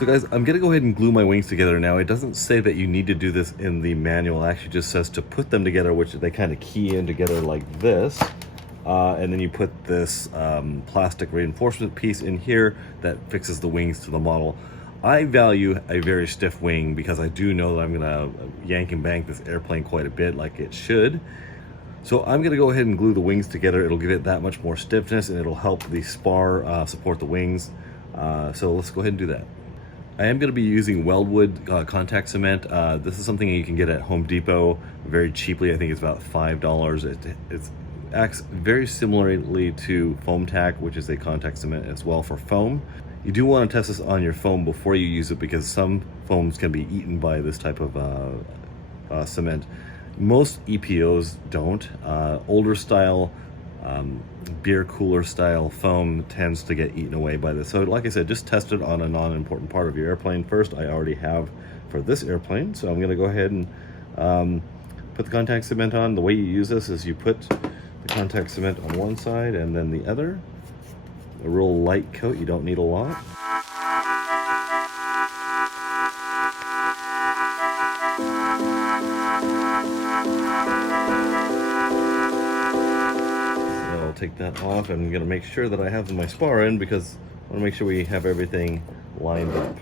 So guys, I'm gonna go ahead and glue my wings together now. It doesn't say that you need to do this in the manual. It actually just says to put them together, which they kind of key in together like this. And then you put this plastic reinforcement piece in here that fixes the wings to the model. I value a very stiff wing because I do know that I'm gonna yank and bank this airplane quite a bit like it should. So I'm gonna go ahead and glue the wings together. It'll give it that much more stiffness and it'll help the spar support the wings. So let's go ahead and do that. I am going to be using weldwood contact cement. This is something you can get at Home Depot very cheaply. I think it's about $5. It acts very similarly to foam tack, which is a contact cement as well for foam. You do want to test this on your foam before you use it because some foams can be eaten by this type of cement. Most EPOs don't. Older style beer cooler style foam tends to get eaten away by this. So like I said, just test it on a non-important part of your airplane first. I already have for this airplane, so I'm going to go ahead and put the contact cement on. The way you use this is you put the contact cement on one side and then the other. A real light coat, you don't need a lot. Take that off. I'm going to make sure that I have my spar in because I want to make sure we have everything lined up.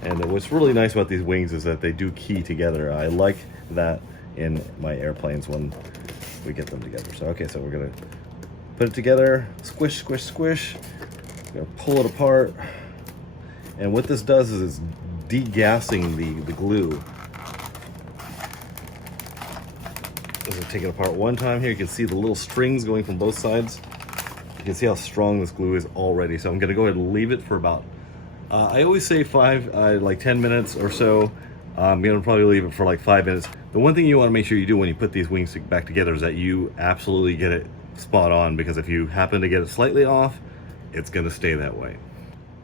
And what's really nice about these wings is that they do key together. I like that in my airplanes when we get them together. So okay, so we're going to put it together, squish, squish, squish. I'm going to pull it apart. And what this does is it's degassing the glue. Take it apart one time here. You can see the little strings going from both sides. You can see how strong this glue is already. So I'm going to go ahead and leave it for about, I always say like 10 minutes or so. I'm going to probably leave it for like 5 minutes. The one thing you want to make sure you do when you put these wings back together is that you absolutely get it spot on, because if you happen to get it slightly off, it's going to stay that way.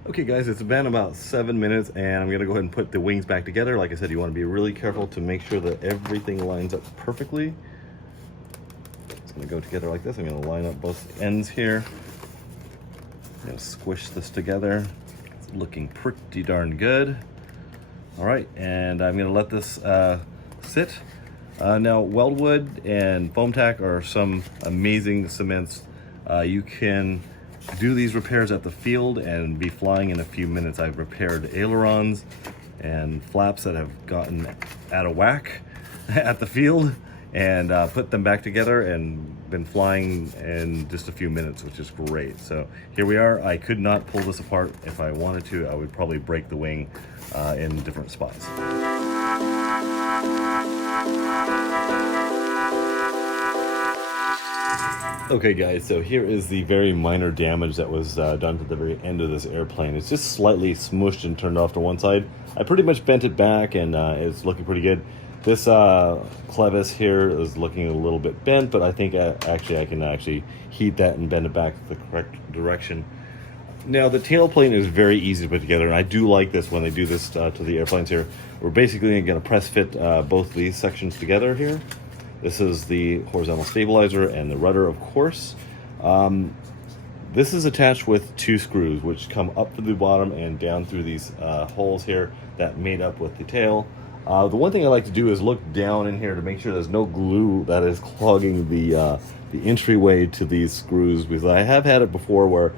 Okay guys, it's been about 7 minutes and I'm going to go ahead and put the wings back together. Like I said, you want to be really careful to make sure that everything lines up perfectly. Going to go together like this. I'm going to line up both ends here. I'm going to squish this together. It's looking pretty darn good. All right, and I'm going to let this sit. Now, weldwood and foam tack are some amazing cements. You can do these repairs at the field and be flying in a few minutes. I've repaired ailerons and flaps that have gotten out of whack at the field, and put them back together and been flying in just a few minutes, which is great. So here we are. I could not pull this apart. If I wanted to, I would probably break the wing in different spots. Okay guys, so here is the very minor damage that was done to the very end of this airplane. It's just slightly smushed and turned off to one side. I pretty much bent it back and it's looking pretty good. This clevis here is looking a little bit bent, but I think actually I can heat that and bend it back the correct direction. Now the tailplane is very easy to put together, and I do like this when they do this to the airplanes here. We're basically going to press fit both these sections together here. This is the horizontal stabilizer and the rudder, of course. This is attached with 2 screws, which come up through the bottom and down through these holes here that made up with the tail. The one thing I like to do is look down in here to make sure there's no glue that is clogging the entryway to these screws, because I have had it before where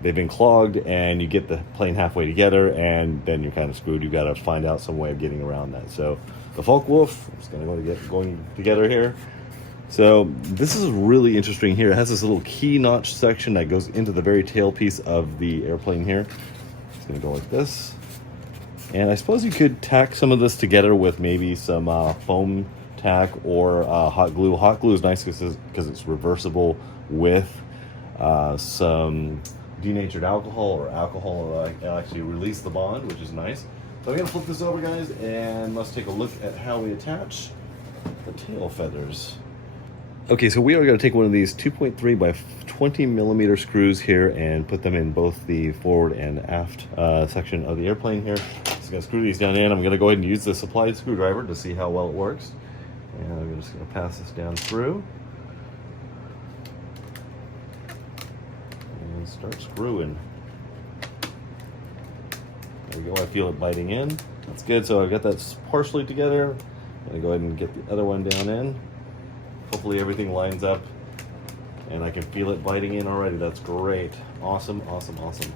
they've been clogged and you get the plane halfway together and then you're kind of screwed. You've got to find out some way of getting around that. So the Focke Wulf, I'm just going to get going together here. So this is really interesting here. It has this little key notch section that goes into the very tail piece of the airplane here. It's going to go like this. And I suppose you could tack some of this together with maybe some foam tack or hot glue. Hot glue is nice because it's reversible with some denatured alcohol or alcohol that actually release the bond, which is nice. So I'm going to flip this over, guys, and let's take a look at how we attach the tail feathers. Okay, so we are going to take one of these 2.3 by 20 millimeter screws here and put them in both the forward and aft section of the airplane here. Just going to screw these down in. I'm going to go ahead and use the supplied screwdriver to see how well it works. And I'm just going to pass this down through. And start screwing. There we go, I feel it biting in. That's good, so I got that partially together. I'm gonna go ahead and get the other one down in. Hopefully everything lines up and I can feel it biting in already. That's great. Awesome, awesome, awesome.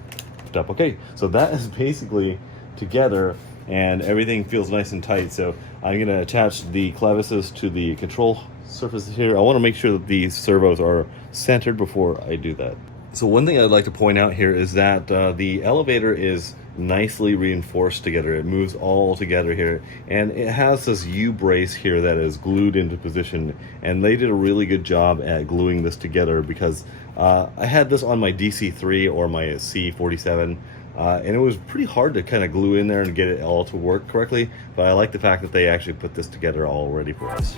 Okay, so that is basically together and everything feels nice and tight. So I'm gonna attach the clevises to the control surfaces here. I wanna make sure that these servos are centered before I do that. So one thing I'd like to point out here is that the elevator is nicely reinforced together. It moves all together here, and it has this U-brace here that is glued into position, and they did a really good job at gluing this together because I had this on my DC3 or my C47, and it was pretty hard to kind of glue in there and get it all to work correctly, but I like the fact that they actually put this together all ready for us.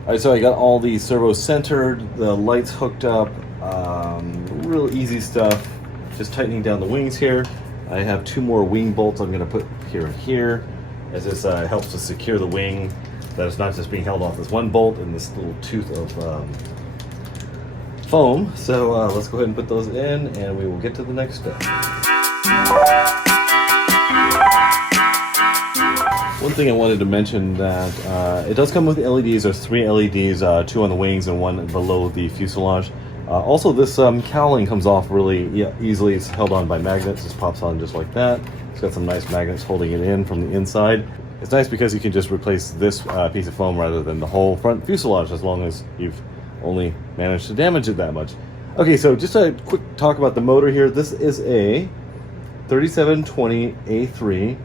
All right, so I got all the servos centered, the lights hooked up, real easy stuff. Just tightening down the wings here. I have 2 more wing bolts I'm gonna put here and here, as this helps to secure the wing, that it's not just being held off this one bolt and this little tooth of foam. So let's go ahead and put those in and we will get to the next step. One thing I wanted to mention that it does come with LEDs. There's 3 LEDs, 2 on the wings and 1 below the fuselage. Also, this cowling comes off really easily. It's held on by magnets. Just pops on just like that. It's got some nice magnets holding it in from the inside. It's nice because you can just replace this piece of foam rather than the whole front fuselage, as long as you've only managed to damage it that much. Okay, so just a quick talk about the motor here. This is a 3720A3.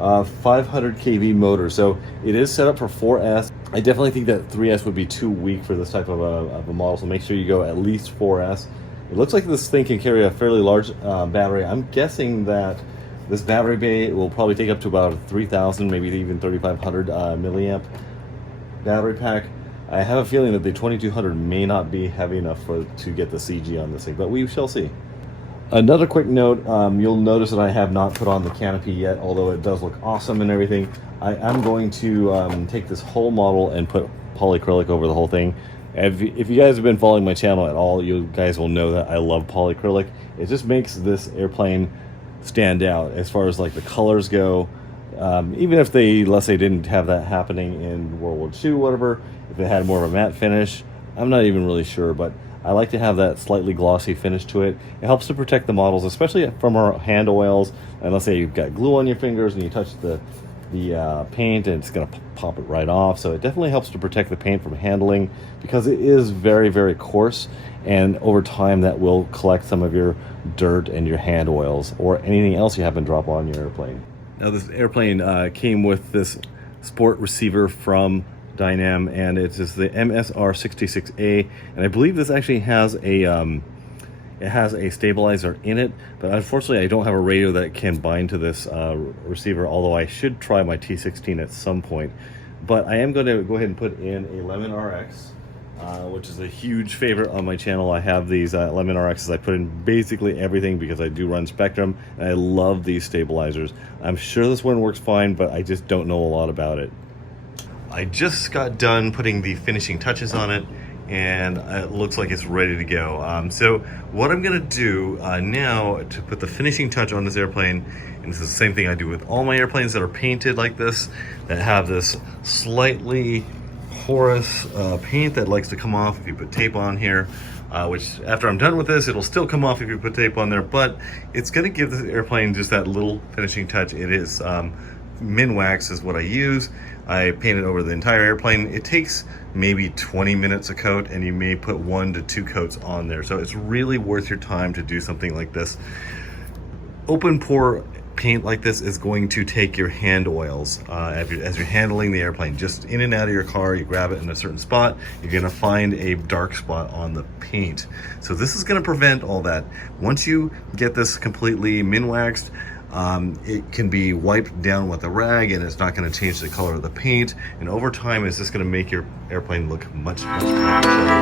500 kV motor, so it is set up for 4S. I definitely think that 3S would be too weak for this type of a model, so make sure you go at least 4S. It looks like this thing can carry a fairly large battery. I'm guessing that this battery bay will probably take up to about 3,000, maybe even 3,500 milliamp battery pack. I have a feeling that the 2200 may not be heavy enough to get the CG on this thing, but we shall see. Another quick note, you'll notice that I have not put on the canopy yet, although it does look awesome and everything. I am going to take this whole model and put polyacrylic over the whole thing. If you guys have been following my channel at all, you guys will know that I love polyacrylic. It just makes this airplane stand out as far as like the colors go. Even if let's say, didn't have that happening in World War II, whatever, if it had more of a matte finish, I'm not even really sure, but I like to have that slightly glossy finish to it. It helps to protect the models, especially from our hand oils. And let's say you've got glue on your fingers and you touch the paint and it's going to pop it right off. So it definitely helps to protect the paint from handling, because it is very, very coarse. And over time that will collect some of your dirt and your hand oils or anything else you happen to drop on your airplane. Now this airplane came with this sport receiver from Dynam, and it is the MSR66A, and I believe this actually has a stabilizer in it, but unfortunately I don't have a radio that can bind to this receiver, although I should try my T16 at some point. But I am going to go ahead and put in a Lemon RX, which is a huge favorite on my channel. I have these Lemon RXs. I put in basically everything because I do run Spectrum, and I love these stabilizers. I'm sure this one works fine, but I just don't know a lot about it. I just got done putting the finishing touches on it, and it looks like it's ready to go. So what I'm gonna do now to put the finishing touch on this airplane, and this is the same thing I do with all my airplanes that are painted like this, that have this slightly porous paint that likes to come off if you put tape on here, which after I'm done with this, it'll still come off if you put tape on there, but it's gonna give this airplane just that little finishing touch. It is Minwax is what I use. I painted over the entire airplane. It takes maybe 20 minutes a coat, and you may put 1 to 2 coats on there. So it's really worth your time to do something like this. Open pore paint like this is going to take your hand oils as you're handling the airplane. Just in and out of your car, you grab it in a certain spot, you're gonna find a dark spot on the paint. So this is gonna prevent all that. Once you get this completely min-waxed, it can be wiped down with a rag and it's not going to change the color of the paint, and over time it's just going to make your airplane look much better.